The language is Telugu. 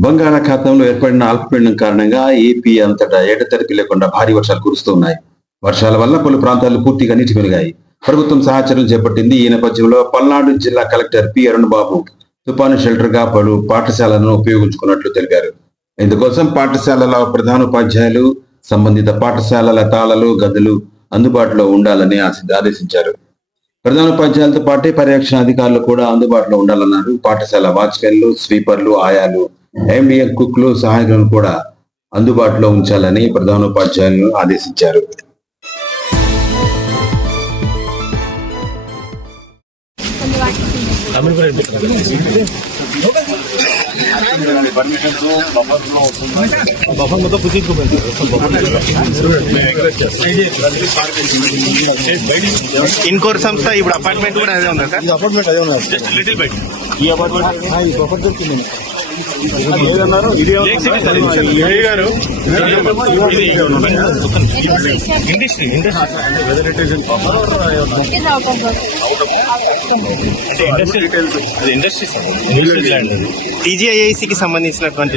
బంగాళాఖాతంలో ఏర్పడిన అల్పపీడనం కారణంగా ఏపీ అంతటా ఏటతెరపి లేకుండా భారీ వర్షాలు కురుస్తున్నాయి వర్షాల వల్ల పలు ప్రాంతాలు పూర్తిగా నీటి మునిగాయి ప్రభుత్వం సహచర్యం చేపట్టింది ఈ నేపథ్యంలో పల్నాడు జిల్లా కలెక్టర్ పి అరుణ్ బాబు తుపాను షెల్టర్గా పలు పాఠశాలను ఉపయోగించుకున్నట్లు తెలిపారు. ఇందుకోసం పాఠశాలల ప్రధానోపాధ్యాయులు సంబంధిత పాఠశాలల తాళాలు గదులు అందుబాటులో ఉండాలని ఆశ- ఆదేశించారు. ప్రధానోపాధ్యాయులతో పాటే పర్యవేక్షణ అధికారులు కూడా అందుబాటులో ఉండాలన్నారు. పాఠశాల వాచ్మెన్లు స్వీపర్లు ఆయాలు ఎండిఎం కుక్లు సహాయకులను కూడా అందుబాటులో ఉంచాలని ప్రధానోపాధ్యాయులను ఆదేశించారు. బఫర్ మొత్తం ఇన్కోర్ సంస్థ ఇప్పుడు అపార్ట్మెంట్ కూడా అదే ఉందా సార్? ఇది అపార్ట్మెంట్ అదే ఉన్నది. జస్ట్ లిటిల్ బైట్ ఈ అపార్ట్మెంట్ బఫర్ దొరికింది. ఏదన్నారు ఇది గారు industry weather it is in. Industry industry టీజీఐఐసికి సంబంధించినటువంటి